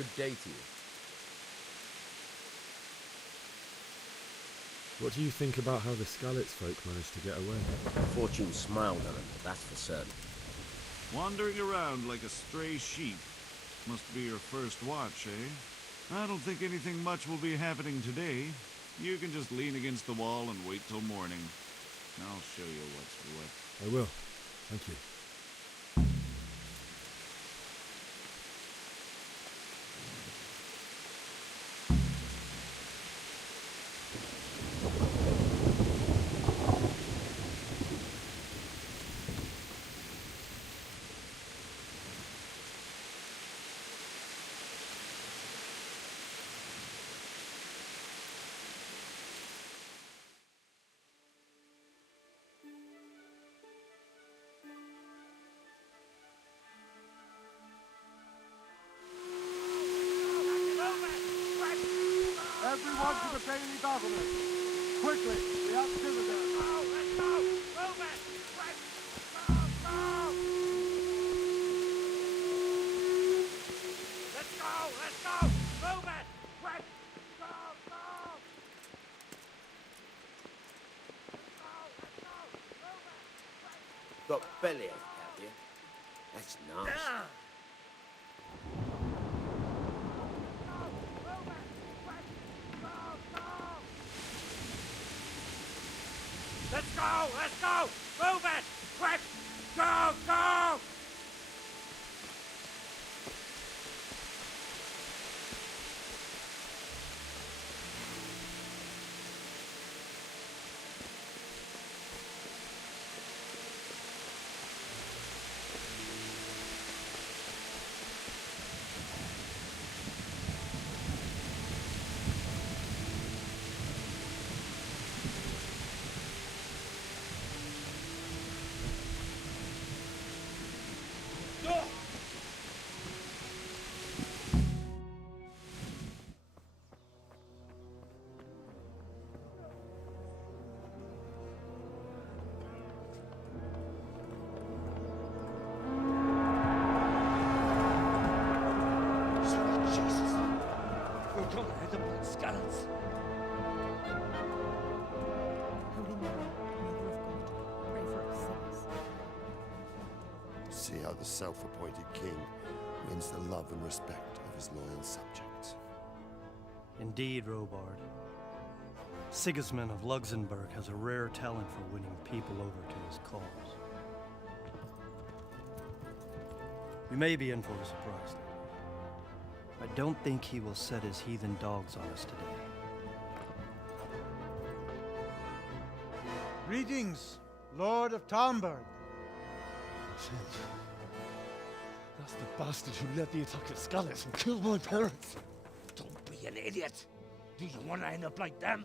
Good day to you. What do you think about how the Skalitz folk managed to get away? Fortune smiled on them, that's for certain. Wandering around like a stray sheep. Must be your first watch, eh? I don't think anything much will be happening today. You can just lean against the wall and wait till morning. I'll show you what's what. I will. Thank you. Everyone to the Bailey government. Quickly, we have visitors. Go, let's go! Move it! Quick! Go! Let's go! Let's go! Move it! Quick! Go! Let's go! Move it! Got bellyache, have you? That's nice. Let's go! Let's go! Move it! Quick! Go! See how the self-appointed king wins the love and respect of his loyal subjects. Indeed, Robard. Sigismund of Luxembourg has a rare talent for winning people over to his cause. We may be in for a surprise, though. I don't think he will set his heathen dogs on us today. Greetings, Lord of Talmberg. Shit. That's the bastard who led the attack at Skalitz and killed my parents. Don't be an idiot! Do you want to end up like them?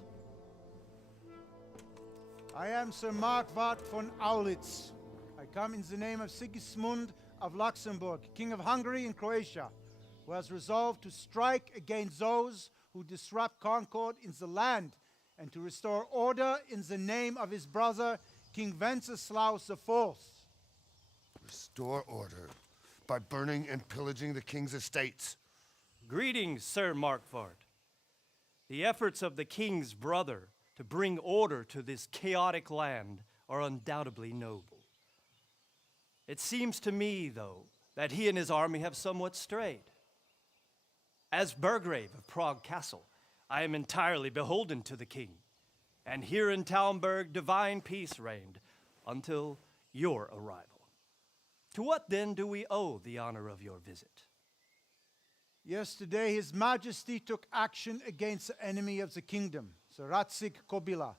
I am Sir Markwart von Aulitz. I come in the name of Sigismund of Luxembourg, King of Hungary and Croatia, who has resolved to strike against those who disrupt concord in the land and to restore order in the name of his brother, King Wenceslaus IV. Restore order by burning and pillaging the king's estates. Greetings, Sir Markwart. The efforts of the king's brother to bring order to this chaotic land are undoubtedly noble. It seems to me, though, that he and his army have somewhat strayed. As Burgrave of Prague Castle, I am entirely beholden to the king, and here in Talmberg divine peace reigned until your arrival. To what then do we owe the honor of your visit? Yesterday, His Majesty took action against the enemy of the kingdom, Sir Ratzik Kobila,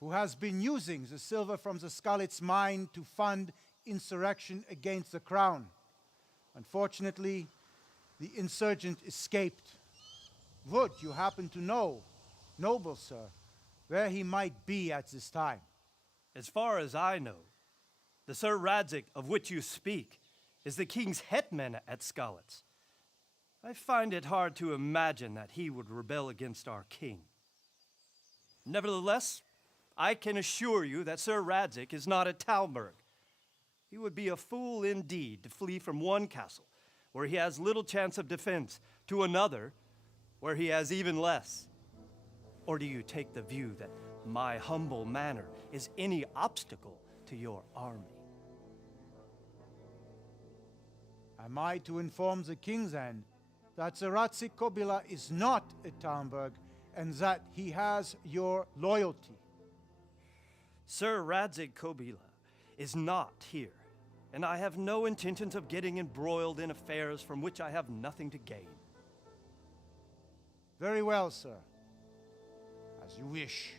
who has been using the silver from the Skalitz mine to fund insurrection against the crown. Unfortunately, the insurgent escaped. Would you happen to know, noble sir, where he might be at this time? As far as I know, the Sir Radzik of which you speak is the king's hetman at Skalitz. I find it hard to imagine that he would rebel against our king. Nevertheless, I can assure you that Sir Radzik is not at Talmberg. He would be a fool indeed to flee from one castle where he has little chance of defense, to another, where he has even less? Or do you take the view that my humble manner is any obstacle to your army? Am I to inform the king then that Sir Ratzik Kobila is not at Talmberg and that he has your loyalty? Sir Radzik Kobila is not here, and I have no intentions of getting embroiled in affairs from which I have nothing to gain. Very well, sir. As you wish.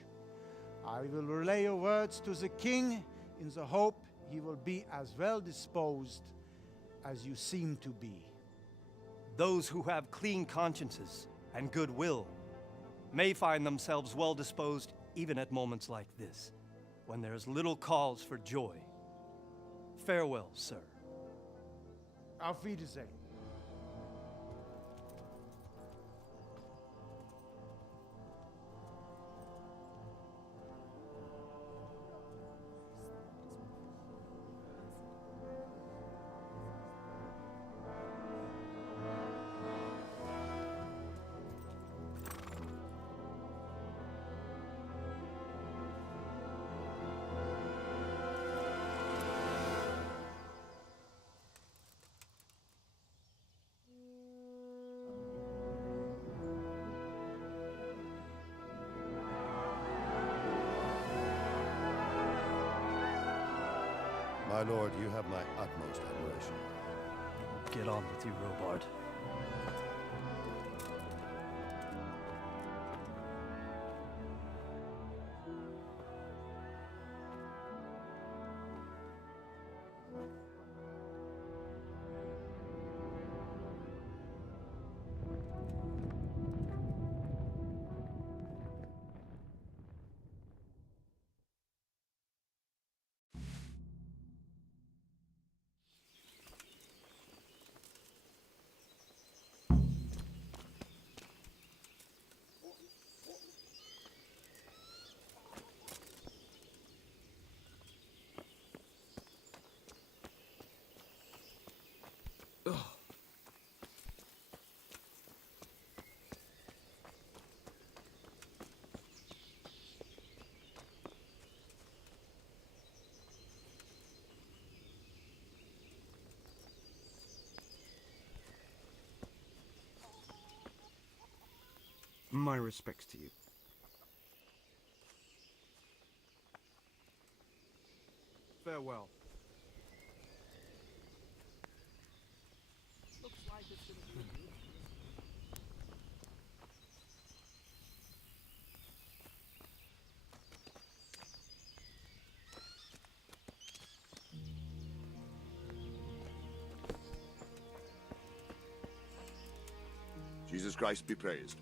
I will relay your words to the king in the hope he will be as well disposed as you seem to be. Those who have clean consciences and goodwill may find themselves well disposed even at moments like this, when there is little cause for joy. Farewell, sir. Auf Wiedersehen. My lord, you have my utmost admiration. Get on with you, Robard. My respects to you. Farewell. Jesus Christ be praised.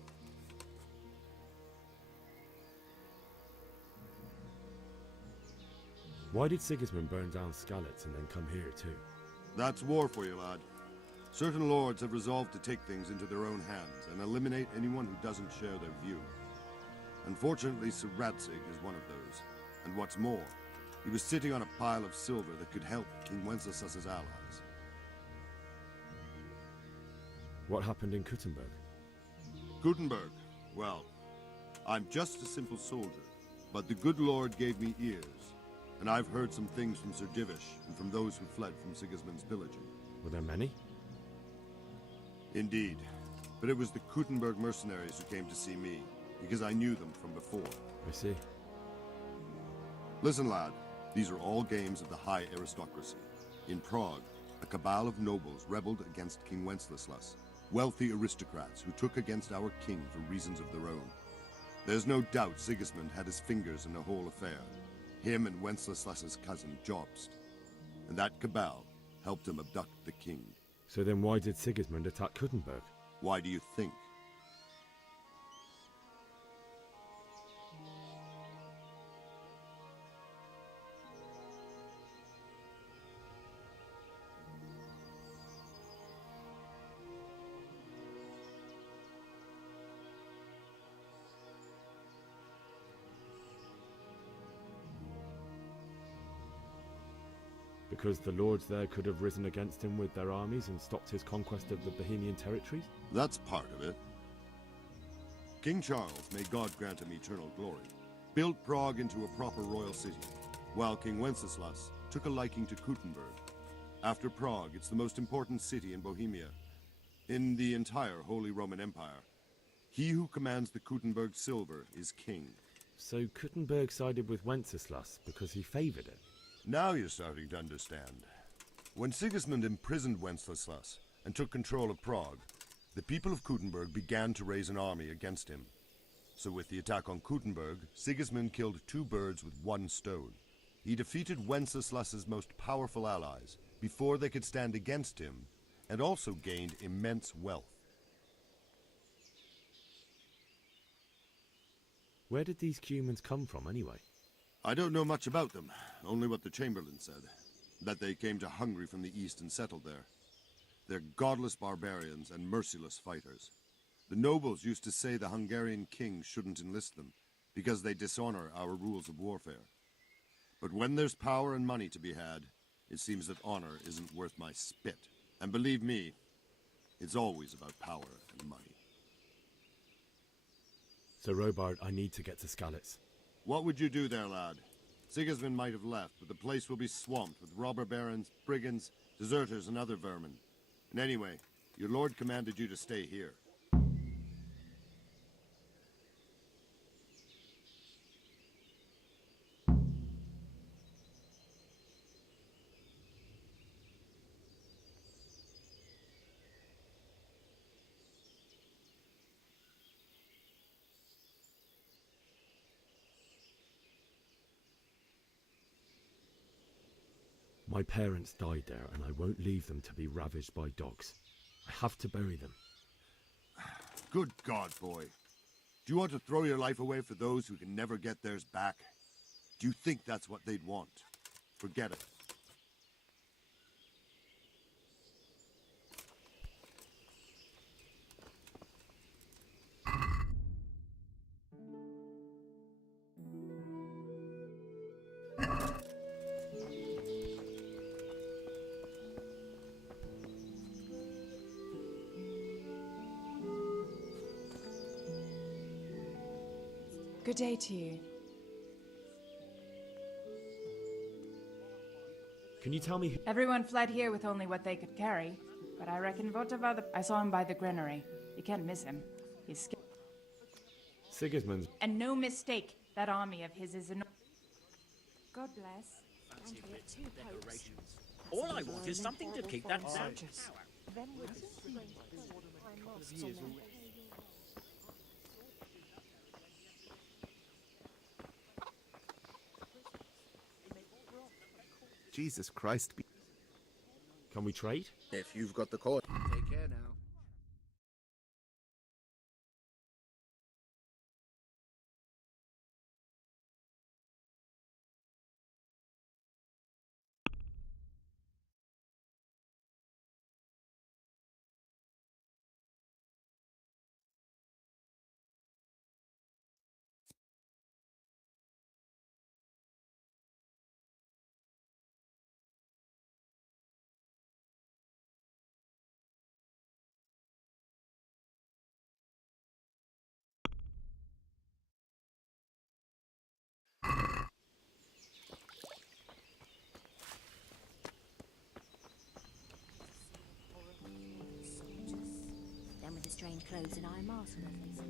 Why did Sigismund burn down Skalitz and then come here too? That's war for you, lad. Certain lords have resolved to take things into their own hands and eliminate anyone who doesn't share their view. Unfortunately, Sir Ratzig is one of those. And what's more, he was sitting on a pile of silver that could help King Wenceslas's allies. What happened in Kuttenberg? Gutenberg, well, I'm just a simple soldier, but the good Lord gave me ears, and I've heard some things from Sir Divish and from those who fled from Sigismund's pillaging. Were there many? Indeed, but it was the Kuttenberg mercenaries who came to see me, because I knew them from before. I see. Listen, lad, these are all games of the high aristocracy. In Prague, a cabal of nobles rebelled against King Wenceslas, wealthy aristocrats who took against our king for reasons of their own. There's no doubt Sigismund had his fingers in the whole affair. Him and Wenceslas's cousin, Jobst. And that cabal helped him abduct the king. So then why did Sigismund attack Kuttenberg? Why do you think? Because the lords there could have risen against him with their armies and stopped his conquest of the Bohemian territories? That's part of it. King Charles, may God grant him eternal glory, built Prague into a proper royal city, while King Wenceslas took a liking to Kuttenberg. After Prague, it's the most important city in Bohemia, in the entire Holy Roman Empire. He who commands the Kuttenberg silver is king. So Kuttenberg sided with Wenceslas because he favored it? Now you're starting to understand. When Sigismund imprisoned Wenceslas and took control of Prague, the people of Kuttenberg began to raise an army against him. So with the attack on Kuttenberg, Sigismund killed 2 birds with 1 stone. He defeated Wenceslas's most powerful allies before they could stand against him, and also gained immense wealth. Where did these humans come from anyway? I don't know much about them, only what the Chamberlain said, that they came to Hungary from the east and settled there. They're godless barbarians and merciless fighters. The nobles used to say the Hungarian king shouldn't enlist them, because they dishonor our rules of warfare. But when there's power and money to be had, it seems that honor isn't worth my spit. And believe me, it's always about power and money. So Robard, I need to get to Skalitz. What would you do there, lad? Sigismund might have left, but the place will be swamped with robber barons, brigands, deserters, and other vermin. And anyway, your lord commanded you to stay here. My parents died there, and I won't leave them to be ravaged by dogs. I have to bury them. Good God, boy. Do you want to throw your life away for those who can never get theirs back? Do you think that's what they'd want? Forget it. Good day to you. Can you tell me who... Everyone fled here with only what they could carry, but I reckon Votava I saw him by the granary. You can't miss him. He's scared. Sigismund's... And no mistake, that army of his is God bless. All I want is something to keep that down. Jesus Christ. Can we trade? If you've got the cord. Take care now. Them with the strange clothes and iron masks on their faces.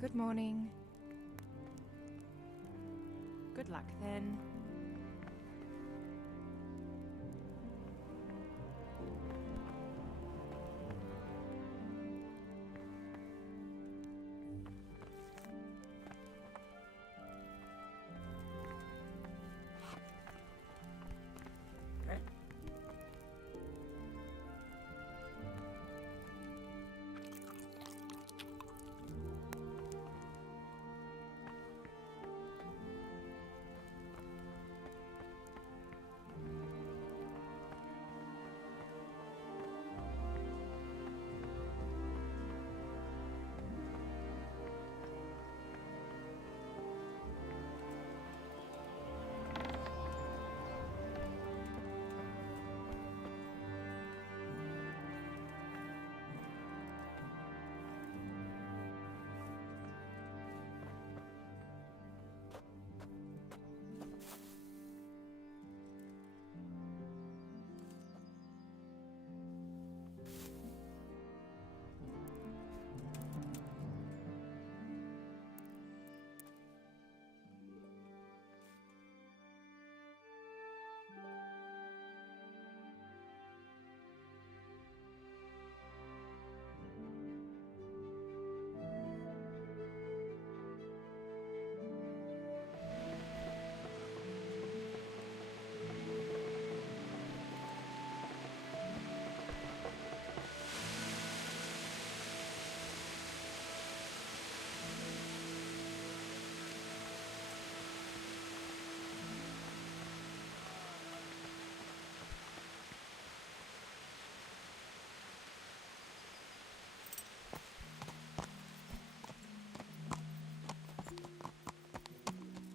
Good morning. Good luck then.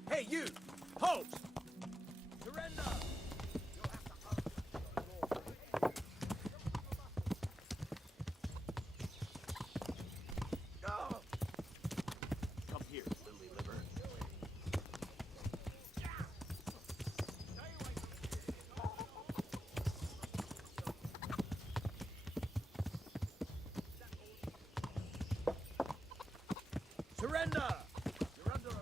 Hey, you! Halt! Surrender! Come here, lily liver. Surrender! You're under arrest.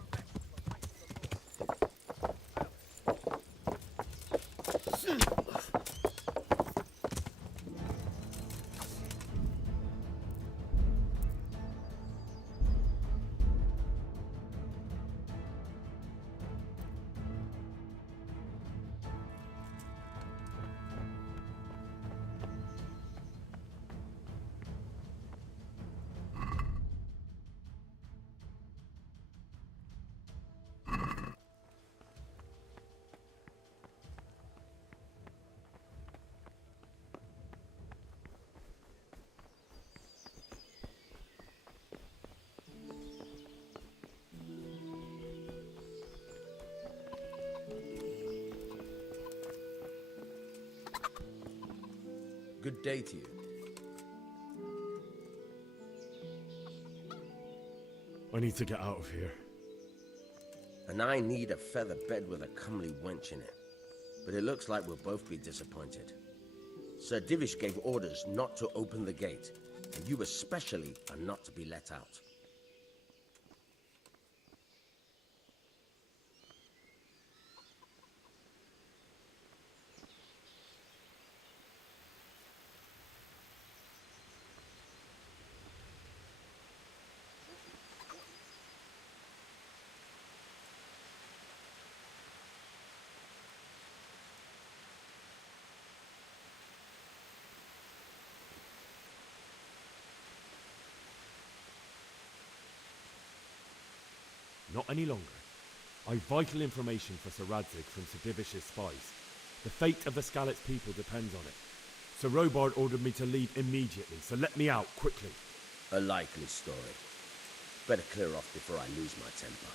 Good day to you. I need to get out of here. And I need a feather bed with a comely wench in it. But it looks like we'll both be disappointed. Sir Divish gave orders not to open the gate, and you especially are not to be let out. Not any longer. I've vital information for Sir Radzig from Sir Divish's spies. The fate of the Skalitz people depends on it. Sir Robard ordered me to leave immediately, so let me out, quickly. A likely story. Better clear off before I lose my temper.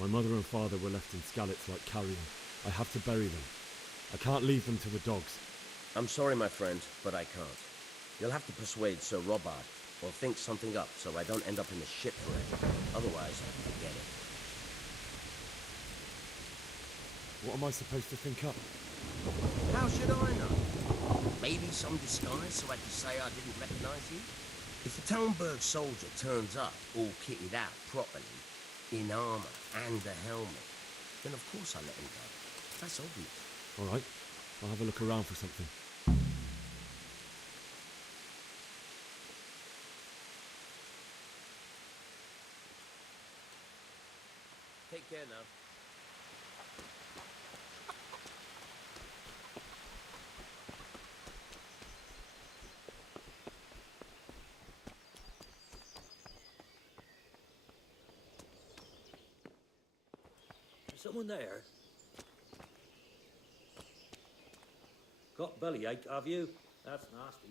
My mother and father were left in Skalitz like carrion. I have to bury them. I can't leave them to the dogs. I'm sorry, my friend, but I can't. You'll have to persuade Sir Robard, or think something up so I don't end up in the shit forever. Otherwise, forget it. What am I supposed to think up? How should I know? Maybe some disguise so I can say I didn't recognize you? If a Talmberg soldier turns up all kitted out properly, in armor and a helmet, then of course I let him go. That's obvious. All right, I'll have a look around for something. Take care now. Is someone there? Got bellyache, have you? That's nasty.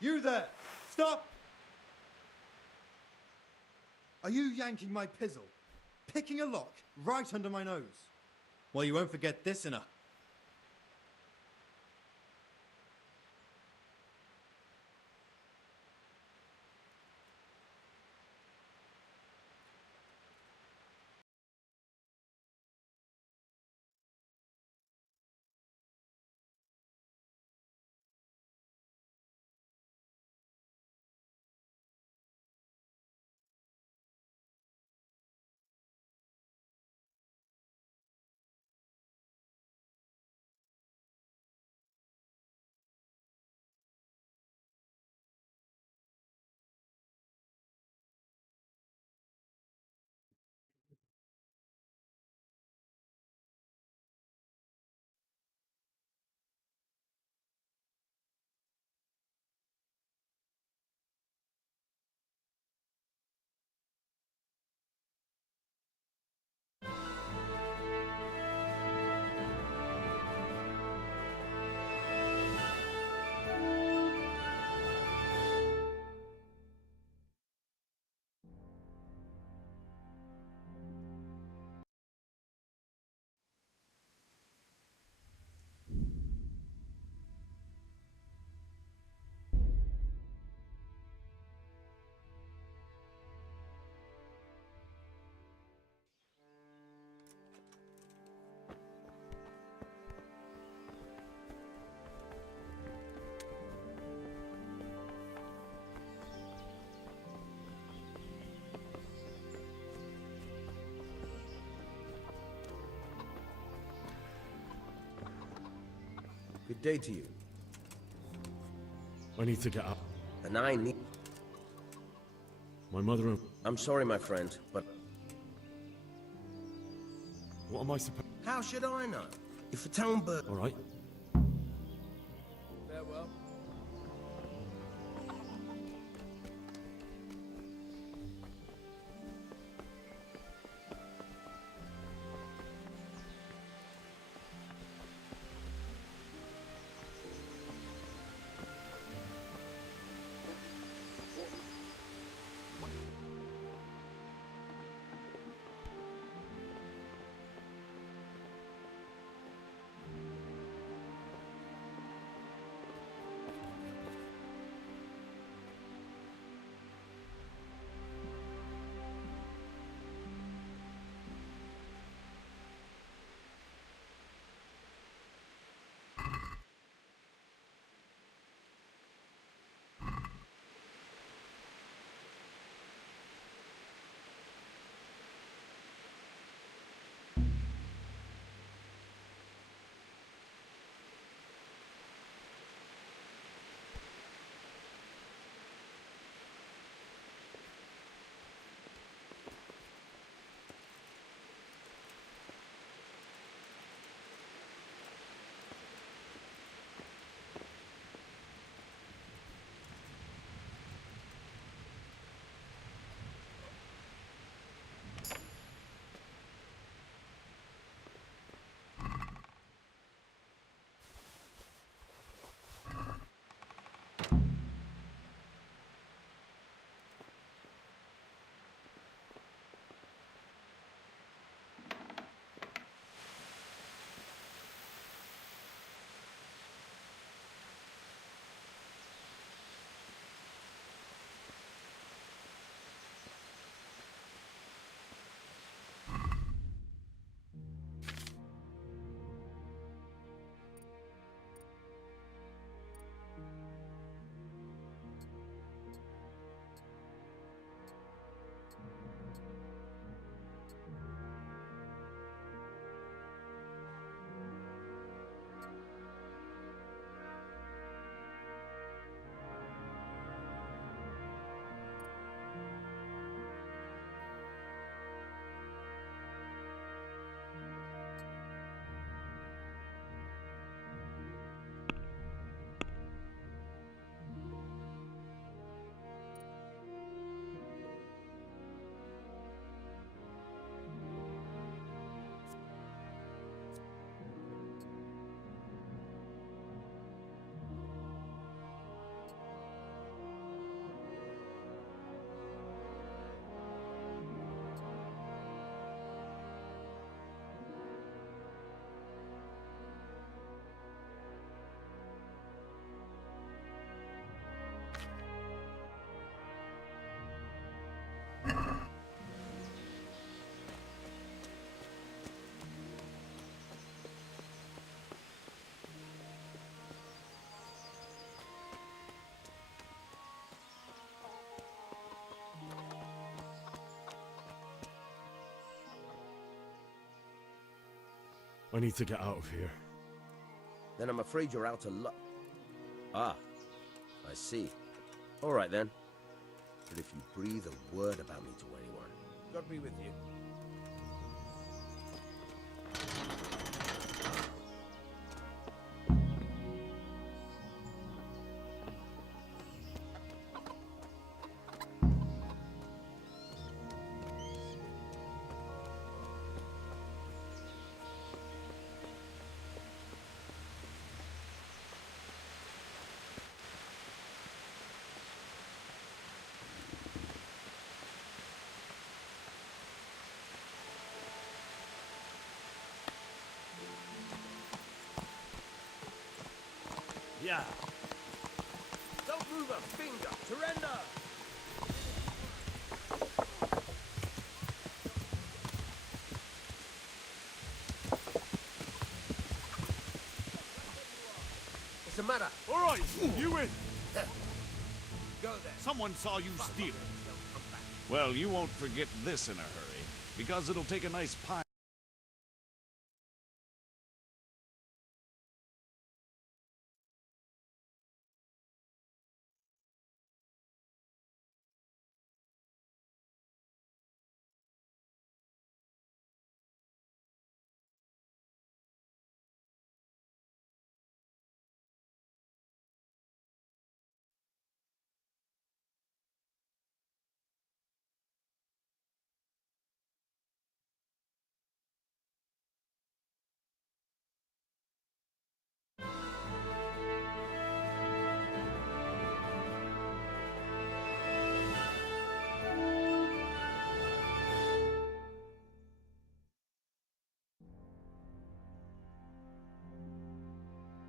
You there! Stop! Are you yanking my pizzle? Picking a lock right under my nose? Well, you won't forget this in a... Good day to you. I need to get up. And I need... My mother and... I'm sorry, my friend, but... What am I supposed... How should I know? If a Talmberg... All right. Farewell. I need to get out of here. Then I'm afraid you're out of luck. Ah, I see. All right then. But if you breathe a word about me to anyone... God be with you. Yeah. Don't move a finger. Surrender. What's the matter? All right, you win. Go there. Someone saw you steal. Well, you won't forget this in a hurry, because it'll take a nice pie.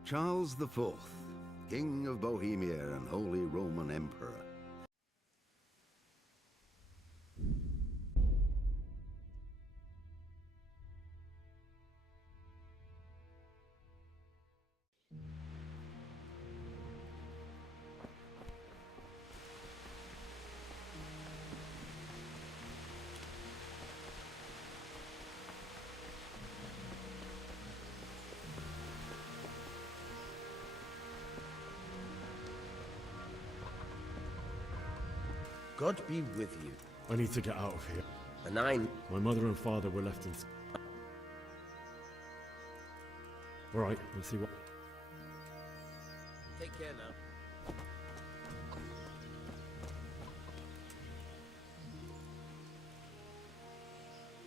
Charles IV, King of Bohemia and Holy Roman Emperor. God be with you. I need to get out of here. And I... My mother and father were left in... All right, let's see what... Take care now.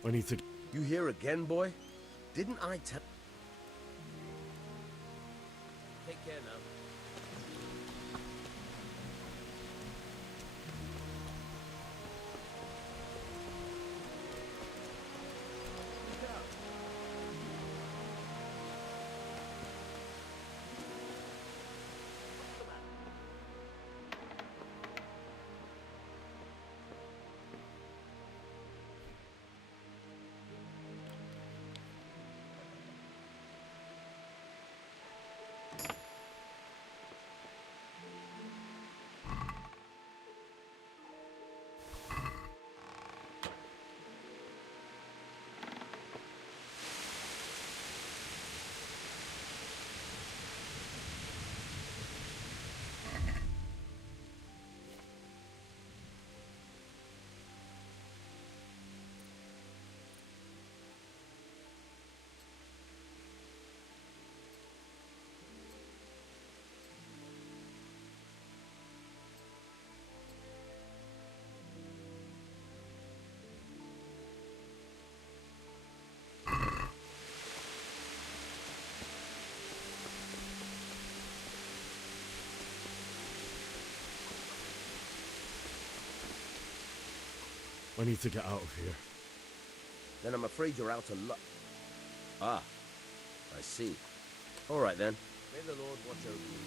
I need to... You here again, boy? Didn't I tell... Take care now. I need to get out of here. Then I'm afraid you're out of luck. Ah, I see. All right then. May the Lord watch over you.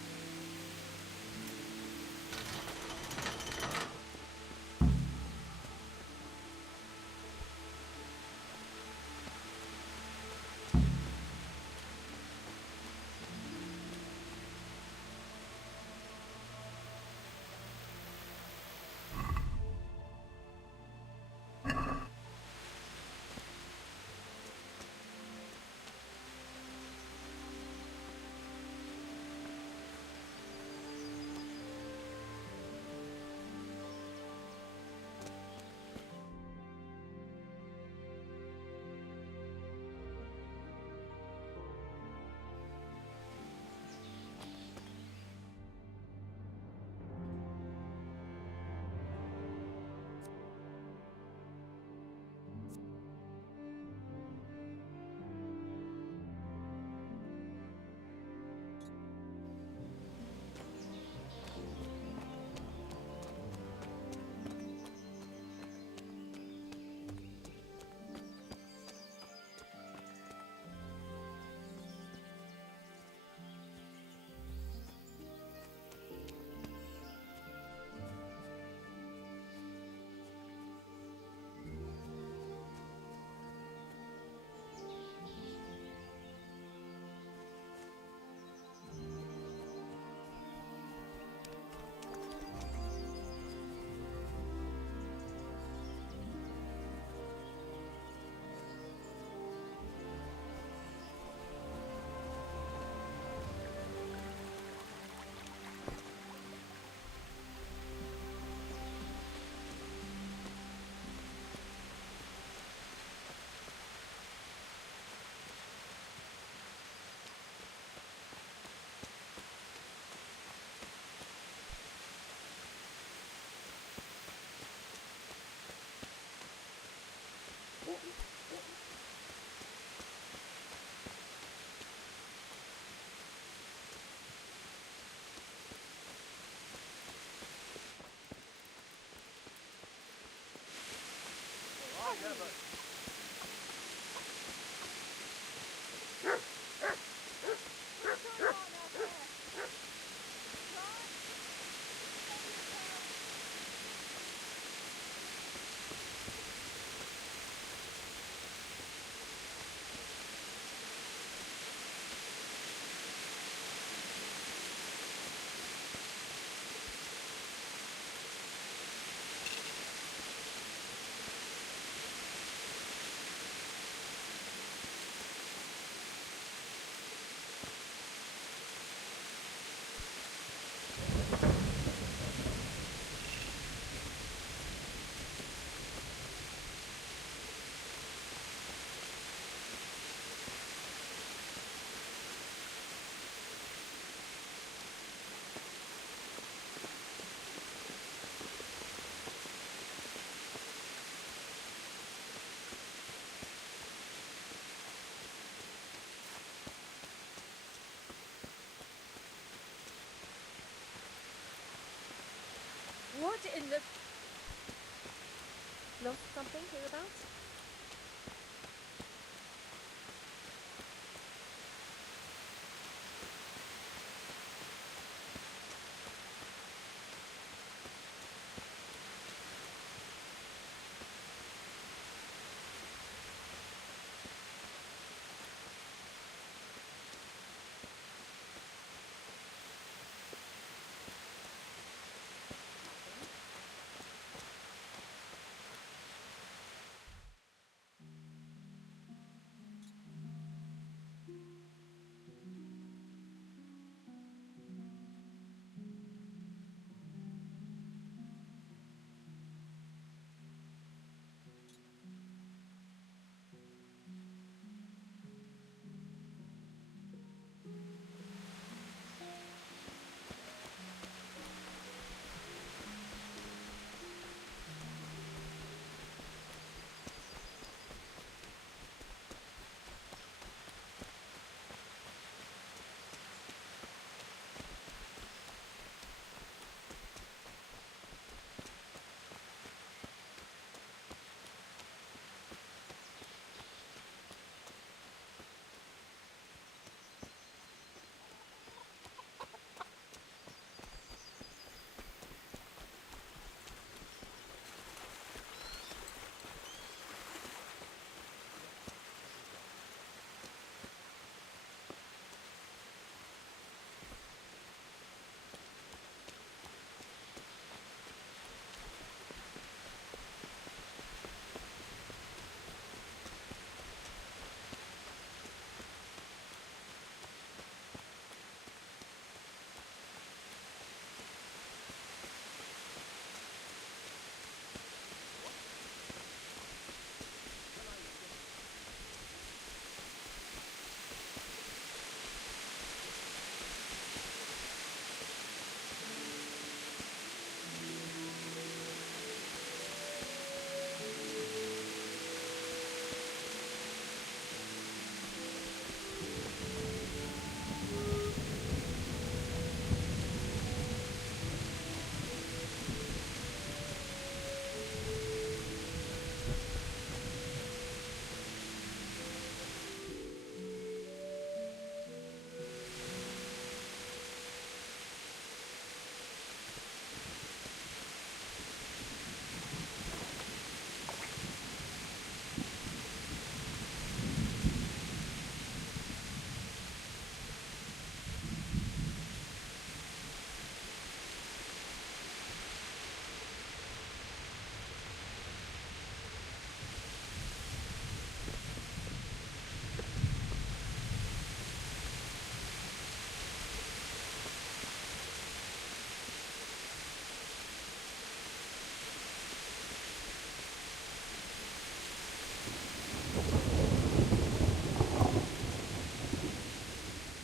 in the... Lost something hereabouts?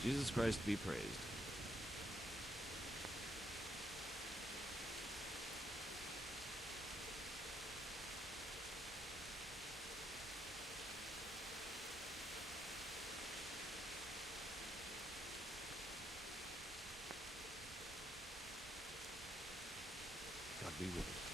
Jesus Christ be praised. God be with you.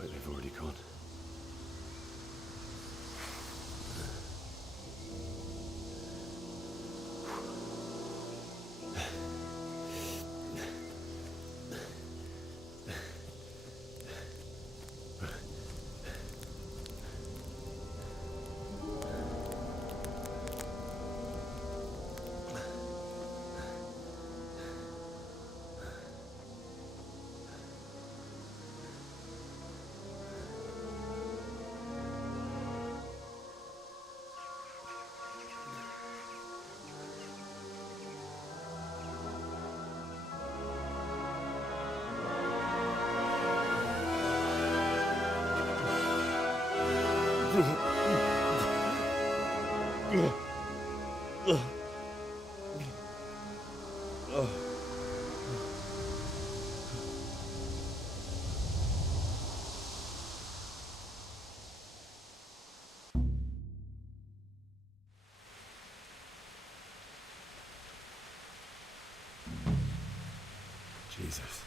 like they've already gone. Jesus.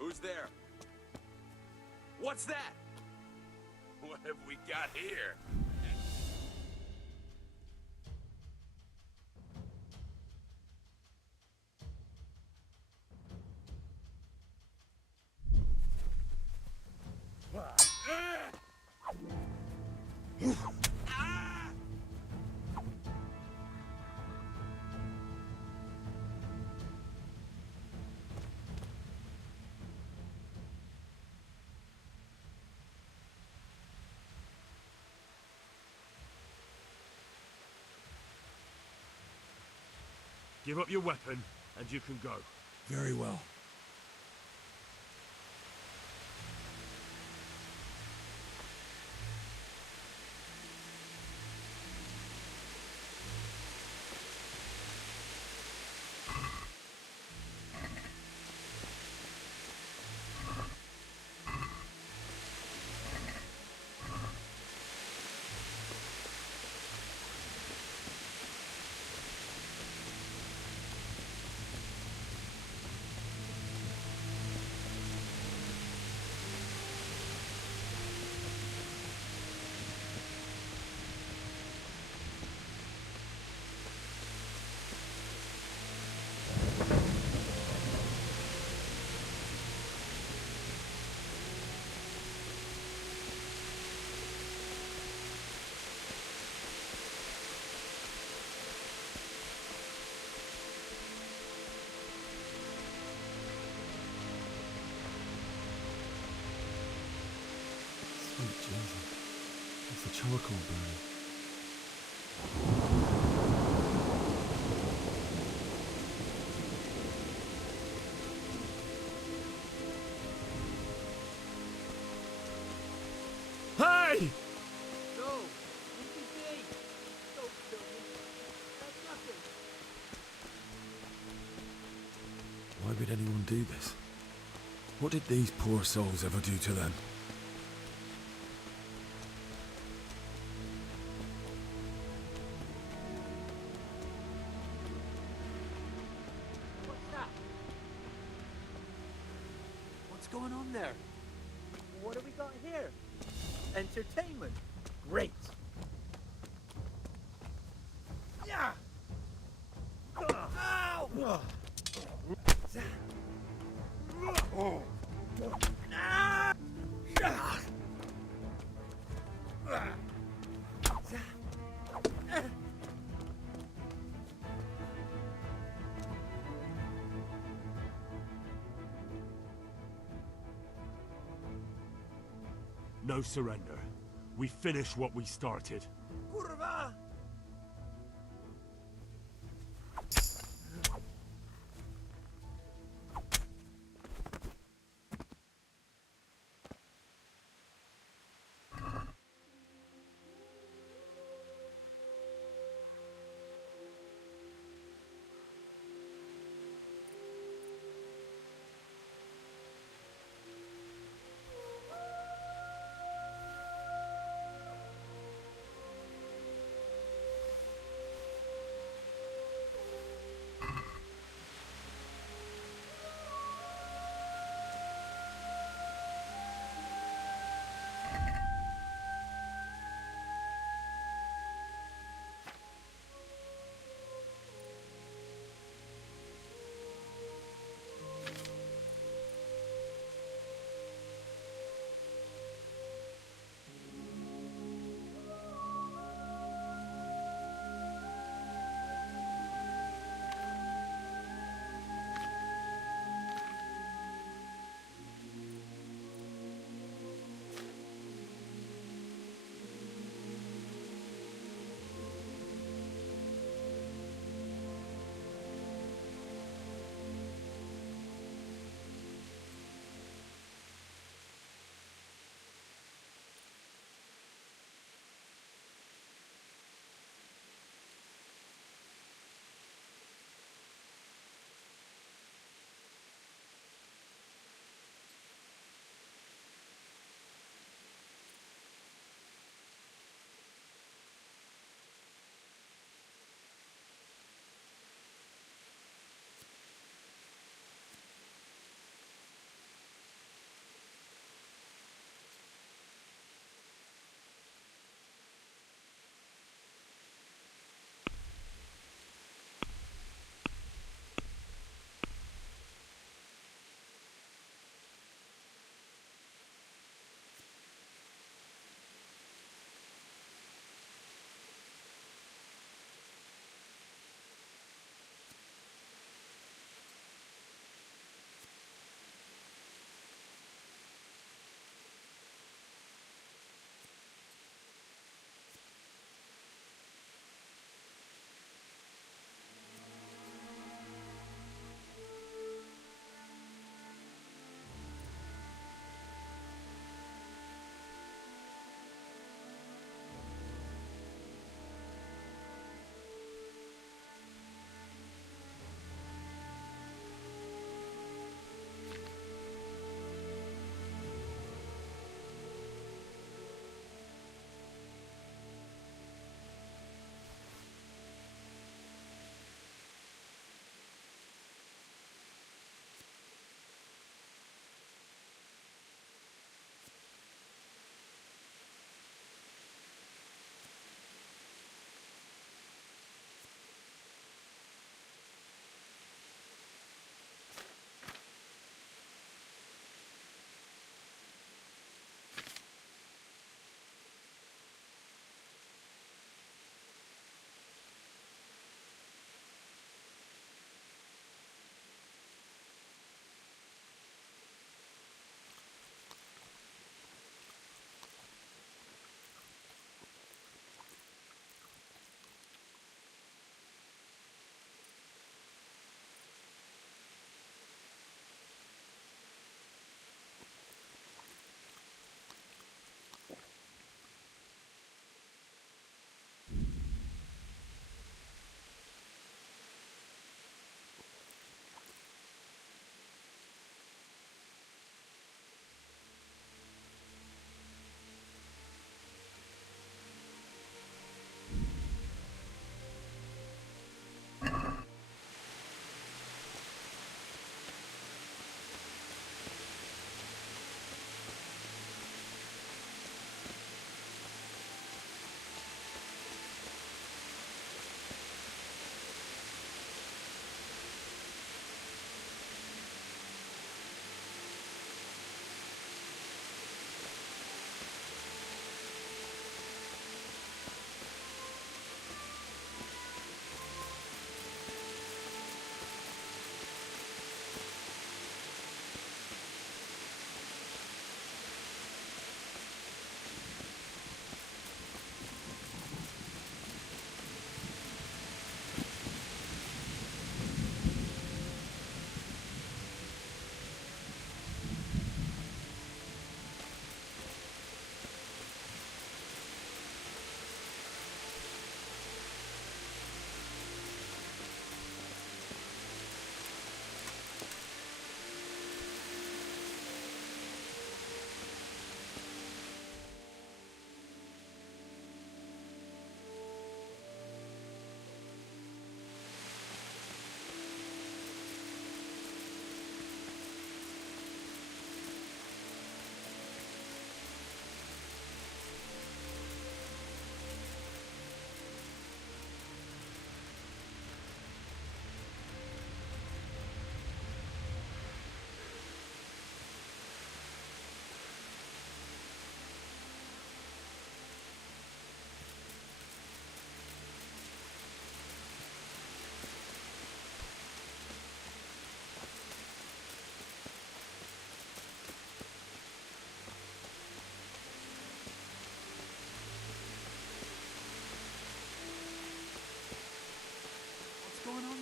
Who's there? What's that? What have we got here? Give up your weapon, and you can go. Very well. charcoal burning. Hey! No! NPC! Don't kill me. That's nothing. Why would anyone do this? What did these poor souls ever do to them? What's that? What's going on there? What do we got here? Entertainment. Great. Yeah. Ow! No surrender. We finish what we started. Kurwa!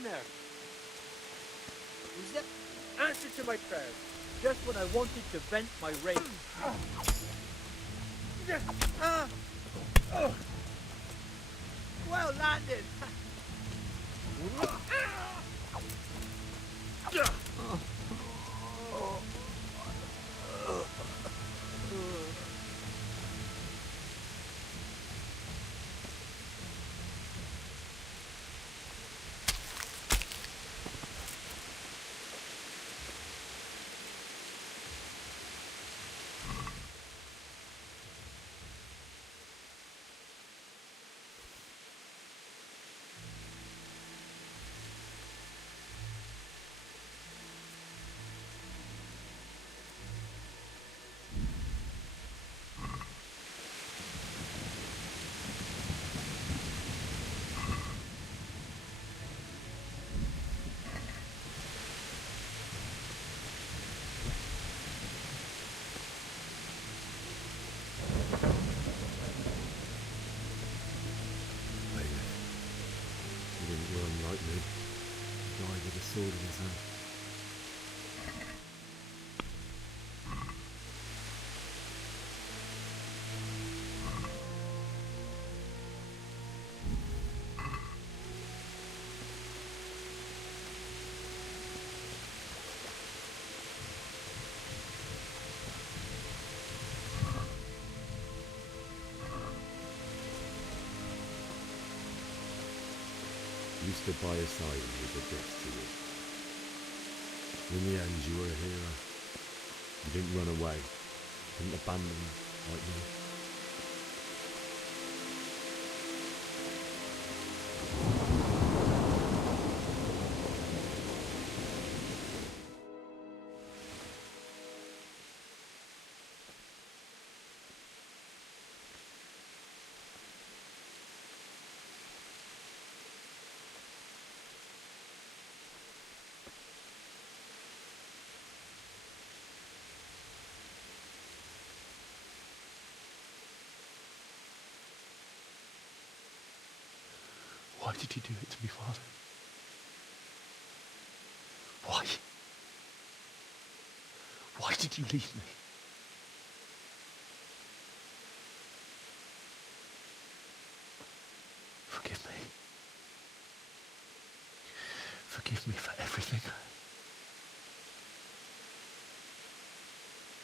there? Who's that? Answer to my prayers. Just when I wanted to vent my rage. Well landed. He didn't run like me. He died with a sword in his hand. You stood by his side and he did this to you. In the end, you were a hero. You didn't run away. Didn't abandon him like me. Why did you do it to me, Father? Why? Why did you leave me? Forgive me. Forgive me for everything.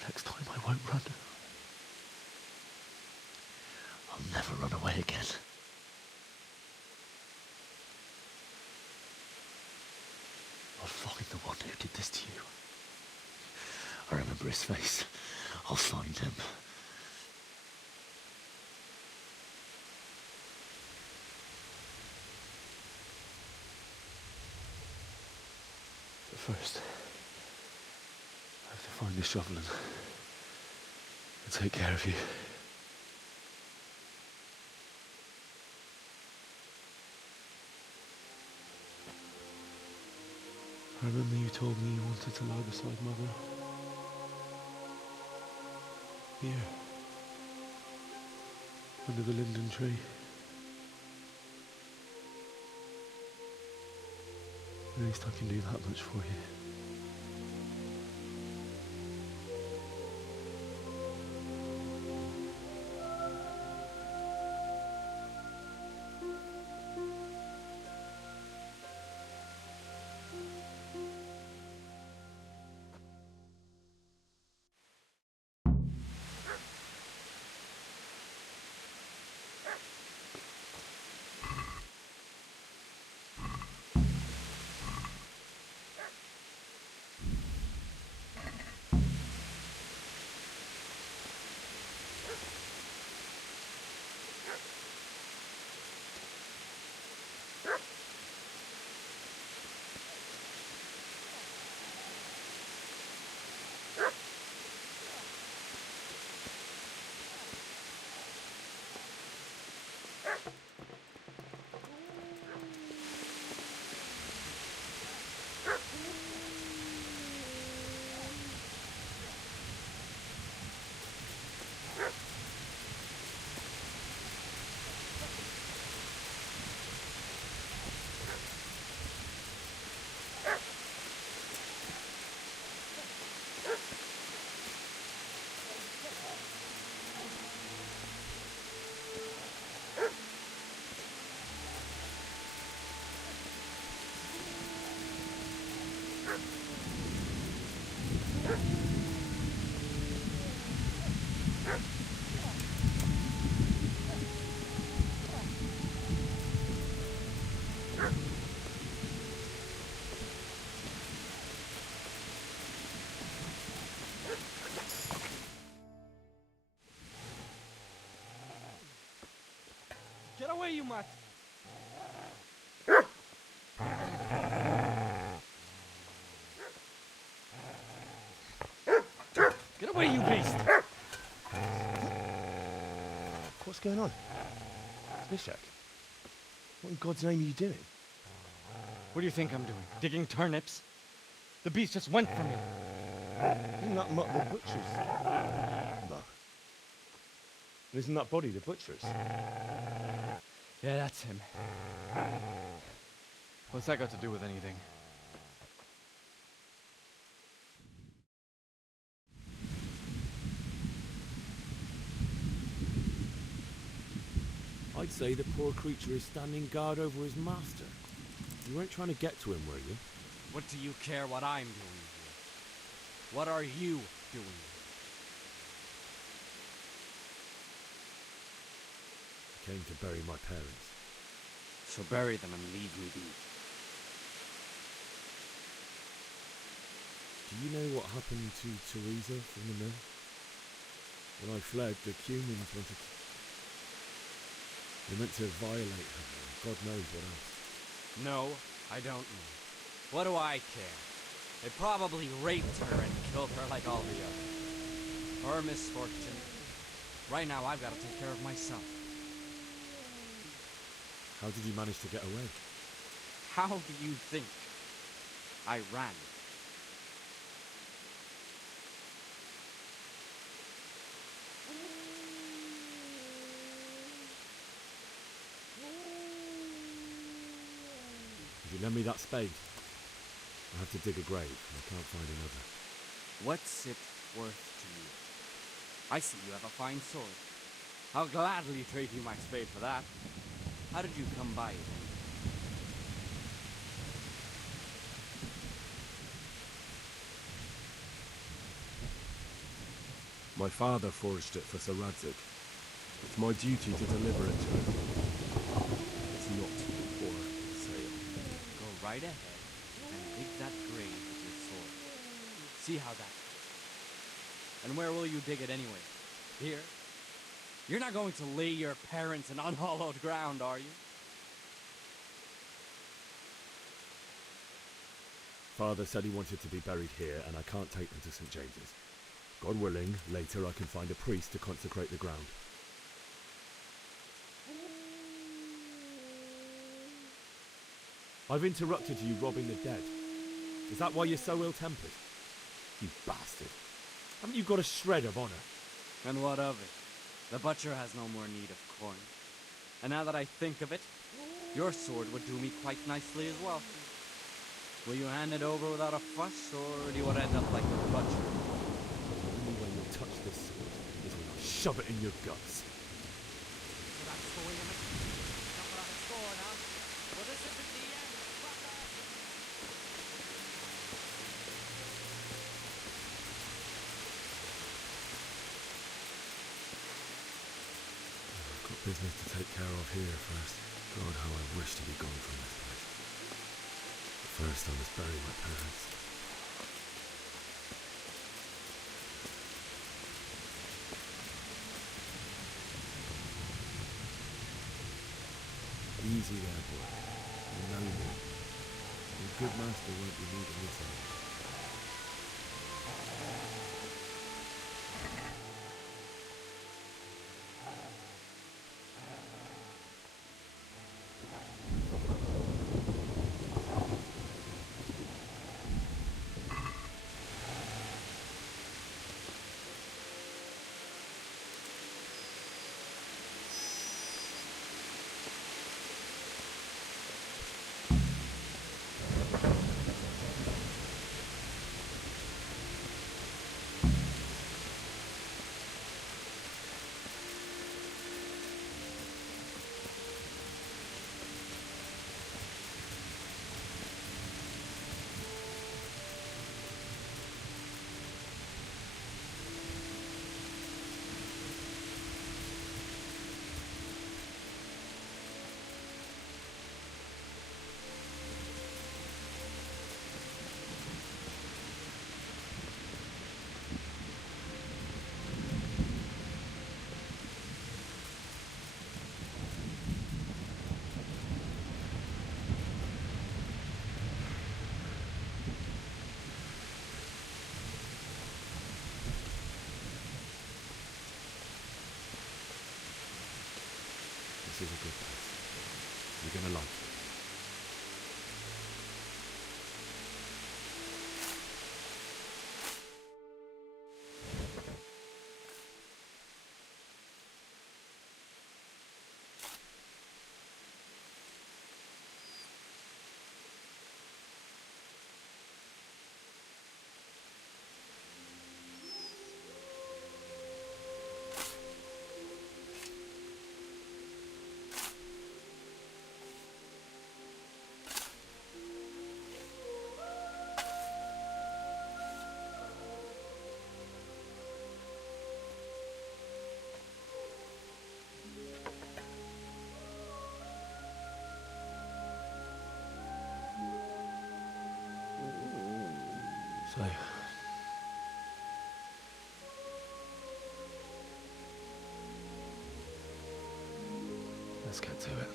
Next time I won't run. I'll never run away again. I'll find the one who did this to you. I remember his face. I'll find him. But first, I have to find this shovel and take care of you. I remember you told me you wanted to lie beside Mother. Here. Under the linden tree. At least I can do that much for you. Get away, you mutt! Get away, you beast! What's going on? Mishak, what in God's name are you doing? What do you think I'm doing? Digging turnips? The beast just went for me. Isn't that mutt the butcher's? No. And isn't that body the butcher's? Yeah, that's him. What's that got to do with anything? I'd say the poor creature is standing guard over his master. You weren't trying to get to him, were you? What do you care what I'm doing here? What are you doing here? I came to bury my parents. So bury them and leave me be. Do you know what happened to Teresa from the mill? When I fled, the Cumans wanted to... They meant to violate her, and God knows what else. No, I don't know. What do I care? They probably raped her and killed her like all the others. Her misfortune. Right now, I've got to take care of myself. How did you manage to get away? How do you think I ran? If you lend me that spade, I have to dig a grave, and I can't find another. What's it worth to you? I see you have a fine sword. I'll gladly trade you my spade for that. How did you come by it? My father forged it for Sir Radzig. It's my duty to deliver it to him. It's not for sale. Go right ahead and dig that grave with your sword. See how that goes. And where will you dig it anyway? Here? You're not going to lay your parents in unhallowed ground, are you? Father said he wanted to be buried here, and I can't take them to St. James's. God willing, later I can find a priest to consecrate the ground. I've interrupted you robbing the dead. Is that why you're so ill-tempered? You bastard. Haven't you got a shred of honor? And what of it? The butcher has no more need of corn. And now that I think of it, your sword would do me quite nicely as well. Will you hand it over without a fuss, or do you want to end up like the butcher? The only way you'll touch this sword is when I shove it in your guts. So that's the way of it. Not without a sword, huh? Well, this isn't the end, fucker! I've got business to take care of here first. God, how I wish to be gone from this place. But first I must bury my parents. Easy there, boy. You know me. Your good master won't be needing this anymore. is a good place. You're gonna like it. So, let's get to it.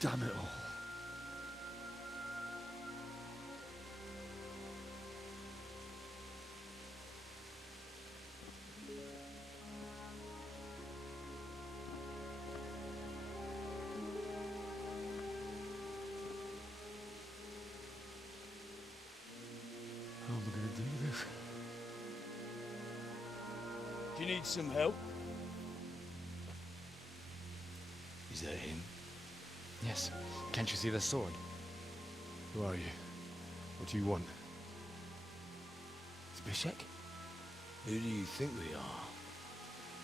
Damn it all. How am I going to do this? Do you need some help? Is that him? Yes. Can't you see the sword? Who are you? What do you want? Zbyszek? Who do you think we are?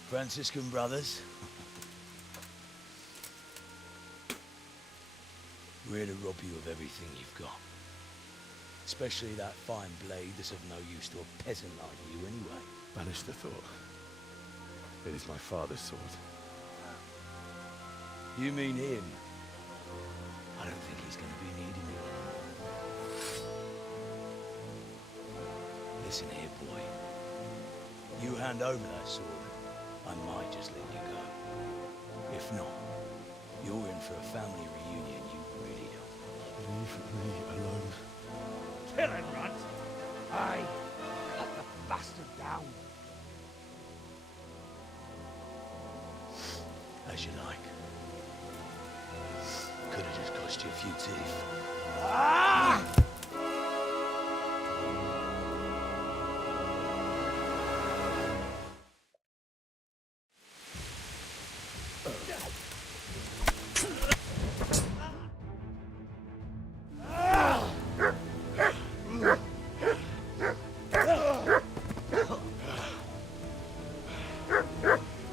Franciscan brothers? We're here to rob you of everything you've got. Especially that fine blade that's of no use to a peasant like you anyway. Banish the thought. It is my father's sword. You mean him? I don't think he's going to be needing it. Listen here, boy. You hand over that sword, I might just let you go. If not, you're in for a family reunion you really don't. Leave me alone. Kill him, Runt! Aye, cut the bastard down. As you like. Could have just cost you a few teeth. Ah!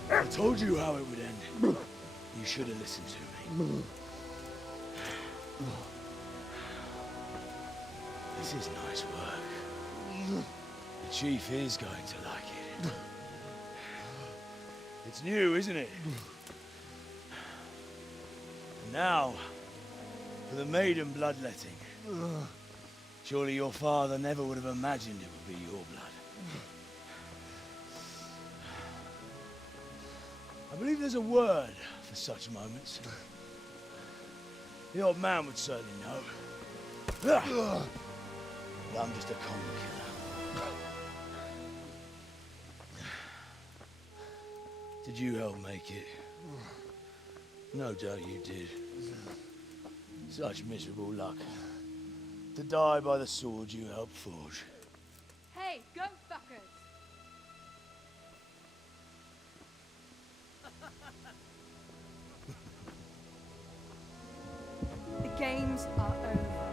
I told you how it would end. You should have listened to me. This is nice work. The chief is going to like it. It's new, isn't it? And now, for the maiden bloodletting. Surely your father never would have imagined it would be your blood. I believe there's a word for such moments. The old man would certainly know. But I'm just a common killer. Did you help make it? No doubt you did. Such miserable luck. To die by the sword you helped forge. Hey, go fuckers! The games are over.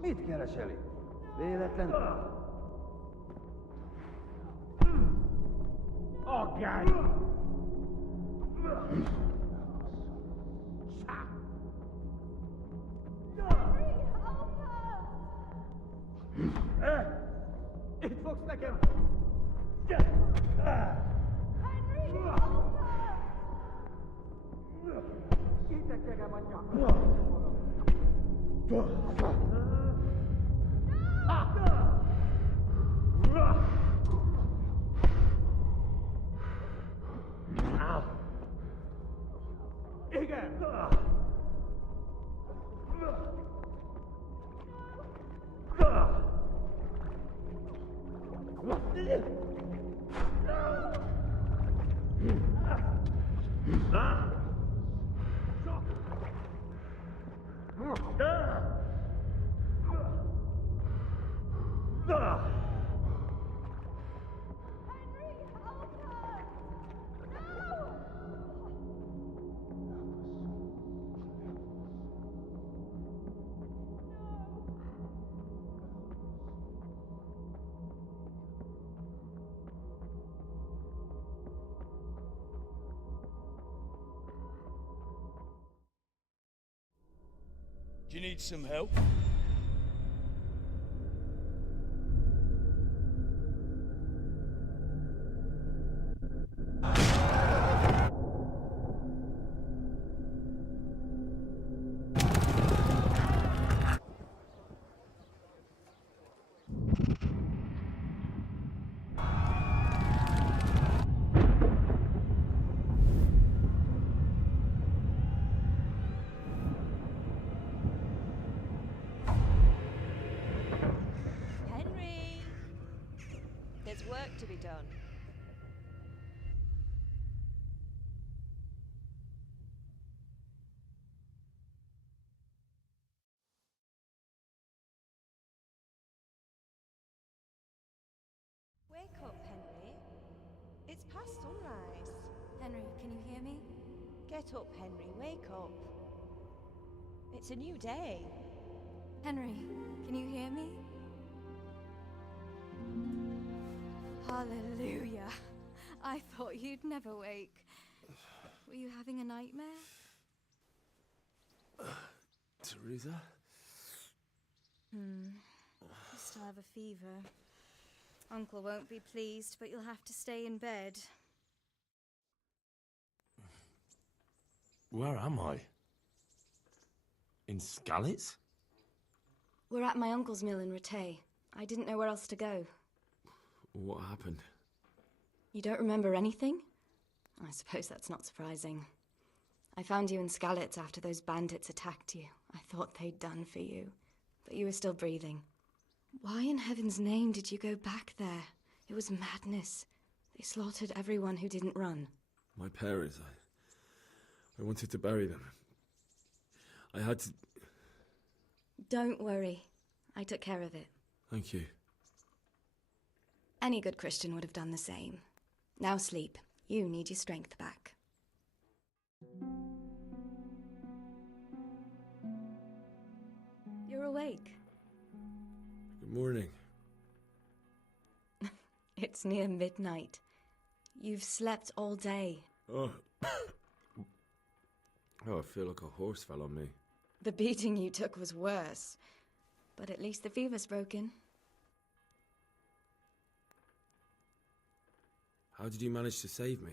Mitkä Shelley? Véletlen... Oh, God! It looks like a... Henry! Do you need some help? Henry! There's work to be done. Wake up, Henry. It's past sunrise. Henry, can you hear me? Get up, Henry. Wake up. It's a new day. Henry, can you hear me? Hallelujah. I thought you'd never wake. Were you having a nightmare? Teresa? You still have a fever. Uncle won't be pleased, but you'll have to stay in bed. Where am I? In Skalitz? We're at my uncle's mill in Rattay. I didn't know where else to go. What happened? You don't remember anything? I suppose that's not surprising. I found you in Skalitz after those bandits attacked you. I thought they'd done for you, but you were still breathing. Why in heaven's name did you go back there? It was madness. They slaughtered everyone who didn't run. My parents, I wanted to bury them. I had to... Don't worry. I took care of it. Thank you. Any good Christian would have done the same. Now sleep. You need your strength back. You're awake. Good morning. It's near midnight. You've slept all day. Oh. Oh, I feel like a horse fell on me. The beating you took was worse. But at least the fever's broken. How did you manage to save me?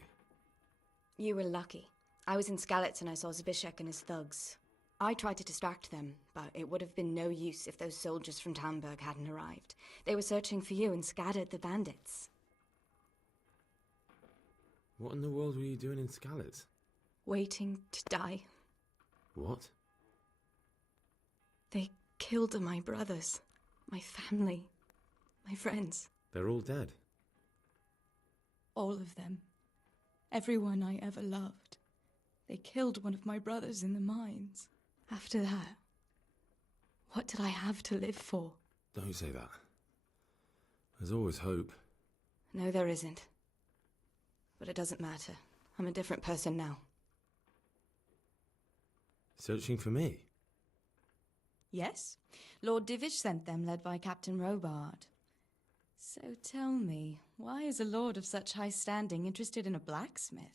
You were lucky. I was in Skalitz and I saw Zbyszek and his thugs. I tried to distract them, but it would have been no use if those soldiers from Tamburg hadn't arrived. They were searching for you and scattered the bandits. What in the world were you doing in Skalitz? Waiting to die. What? They killed my brothers, my family, my friends. They're all dead. All of them. Everyone I ever loved. They killed one of my brothers in the mines. After that, what did I have to live for? Don't say that. There's always hope. No, there isn't. But it doesn't matter. I'm a different person now. Searching for me? Yes, Lord Divish sent them, led by Captain Robard. So tell me, why is a lord of such high standing interested in a blacksmith?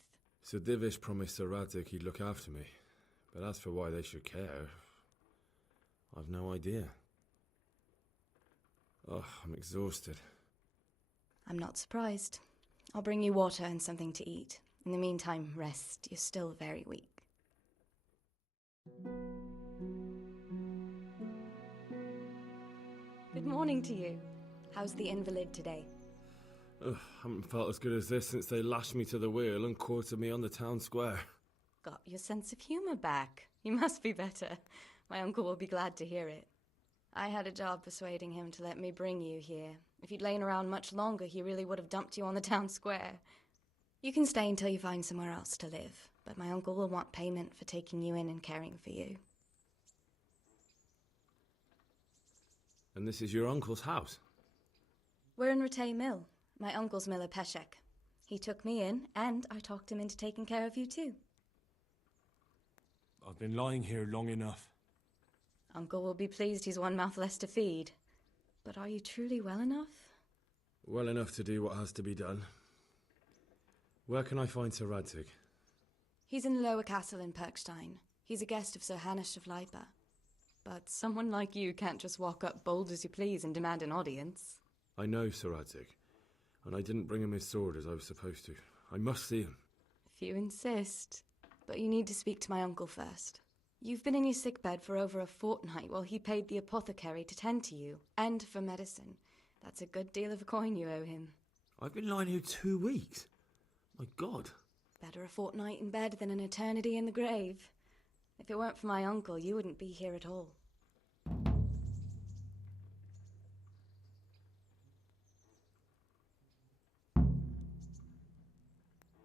Sir Divish promised Sir Radzig he'd look after me, but as for why they should care, I've no idea. Oh, I'm exhausted. I'm not surprised. I'll bring you water and something to eat. In the meantime, rest. You're still very weak. Good morning to you. How's the invalid today? Ugh, haven't felt as good as this since they lashed me to the wheel and quartered me on the town square. Got your sense of humour back. You must be better. My uncle will be glad to hear it. I had a job persuading him to let me bring you here. If you'd lain around much longer, he really would have dumped you on the town square. You can stay until you find somewhere else to live, but my uncle will want payment for taking you in and caring for you. And this is your uncle's house? We're in Rattay Mill, my uncle's miller Peshek. He took me in, and I talked him into taking care of you too. I've been lying here long enough. Uncle will be pleased he's one mouth less to feed. But are you truly well enough? Well enough to do what has to be done. Where can I find Sir Radzig? He's in the lower castle in Perkstein. He's a guest of Sir Hanush of Leipa. But someone like you can't just walk up bold as you please and demand an audience. I know Sir Radzig, and I didn't bring him his sword as I was supposed to. I must see him. If you insist. But you need to speak to my uncle first. You've been in your sickbed for over a fortnight while he paid the apothecary to tend to you, and for medicine. That's a good deal of a coin you owe him. I've been lying here 2 weeks. My God. Better a fortnight in bed than an eternity in the grave. If it weren't for my uncle, you wouldn't be here at all.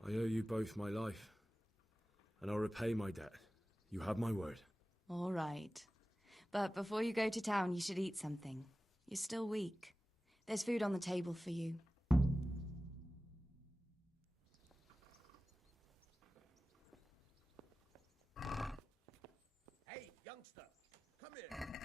I owe you both my life, and I'll repay my debt. You have my word. All right. But before you go to town, you should eat something. You're still weak. There's food on the table for you. Hey, youngster, come here.